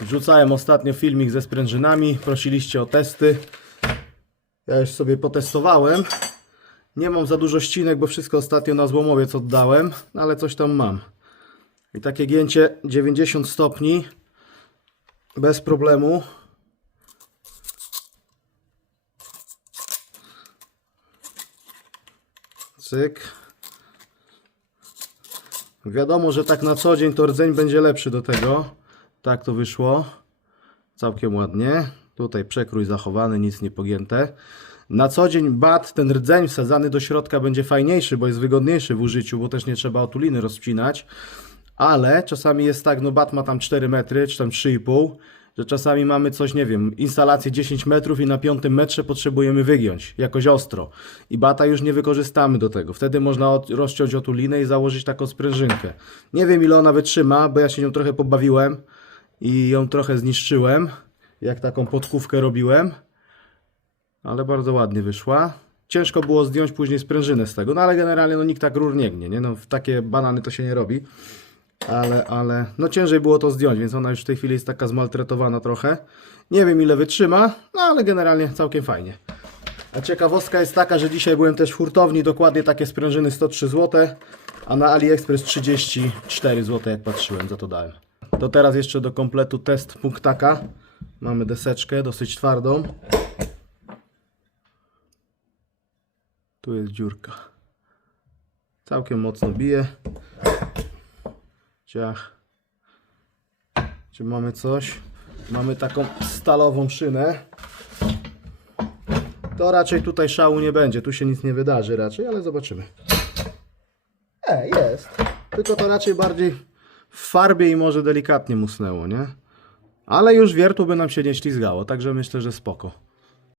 Wrzucałem ostatnio filmik ze sprężynami, prosiliście o testy. Ja już sobie potestowałem. Nie mam za dużo ścinek, bo wszystko ostatnio na złomowiec oddałem, no ale coś tam mam. I takie gięcie 90 stopni bez problemu. Cyk. Wiadomo, że tak na co dzień to rdzeń będzie lepszy do tego. Tak to wyszło. Całkiem ładnie. Tutaj przekrój zachowany, nic nie pogięte. Na co dzień bat, ten rdzeń wsadzany do środka będzie fajniejszy, bo jest wygodniejszy w użyciu, bo też nie trzeba otuliny rozcinać. Ale czasami jest tak, no bat ma tam 4 metry, czy tam 3,5, że czasami mamy coś, nie wiem, instalację 10 metrów i na piątym metrze potrzebujemy wygiąć jakoś ostro. I bata już nie wykorzystamy do tego. Wtedy można od, rozciąć otulinę i założyć taką sprężynkę. Nie wiem ile ona wytrzyma, bo ja się nią trochę pobawiłem i ją trochę zniszczyłem, jak taką podkówkę robiłem. Ale bardzo ładnie wyszła. Ciężko było zdjąć później sprężynę z tego, no ale generalnie no, nikt tak rur nie gnie, nie? No, w takie banany to się nie robi. Ale, ale, no ciężej było to zdjąć, więc ona już w tej chwili jest taka zmaltretowana trochę. Nie wiem ile wytrzyma, no ale generalnie całkiem fajnie. A ciekawostka jest taka, że dzisiaj byłem też w hurtowni, dokładnie takie sprężyny 103 zł, a na AliExpress 34 zł jak patrzyłem, za to dałem. To teraz jeszcze do kompletu test punktaka. Mamy deseczkę dosyć twardą. Tu jest dziurka. Całkiem mocno bije. Ciach. Czy mamy coś? Mamy taką stalową szynę. To raczej tutaj szału nie będzie. Tu się nic nie wydarzy raczej, ale zobaczymy. E, jest. Tylko to raczej bardziej w farbie i może delikatnie musnęło, nie? Ale już wiertło by nam się nie ślizgało, także myślę, że spoko.